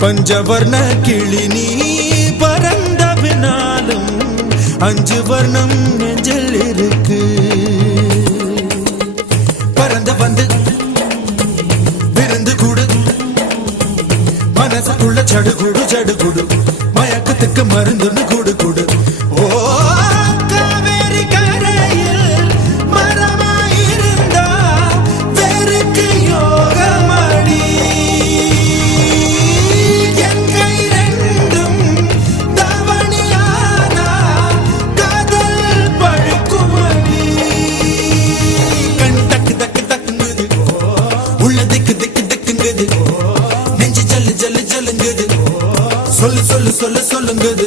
பஞ்சவர்ண கிளி நீ பறந்த பின்னாலும் 5 வர்ணம் நெஞ்சில் இருக்கு. பறந்து வந்து விருந்து கூடு மனசுக்குள்ள சடுகுடு சடுகுடு மயக்கத்துக்கு மருந்துன்னு கூடு கூடு. ஓ காவேரி கரையில் மரமாயிருந்தா வேருக்கு யோகமடி. என் கை ரெண்டும் தவணியானா காதல் பழுக்குமடி. கண் தக்கு தக்கு தக்குங்குது, உள்ள திக்கு திக்கு திக்குங்குது, நெஞ்சு ஜல்லு ஜல்லு ஜல்லுங்குது, சொல்லு சொல்லு சொல்லு சொல்லுங்குது.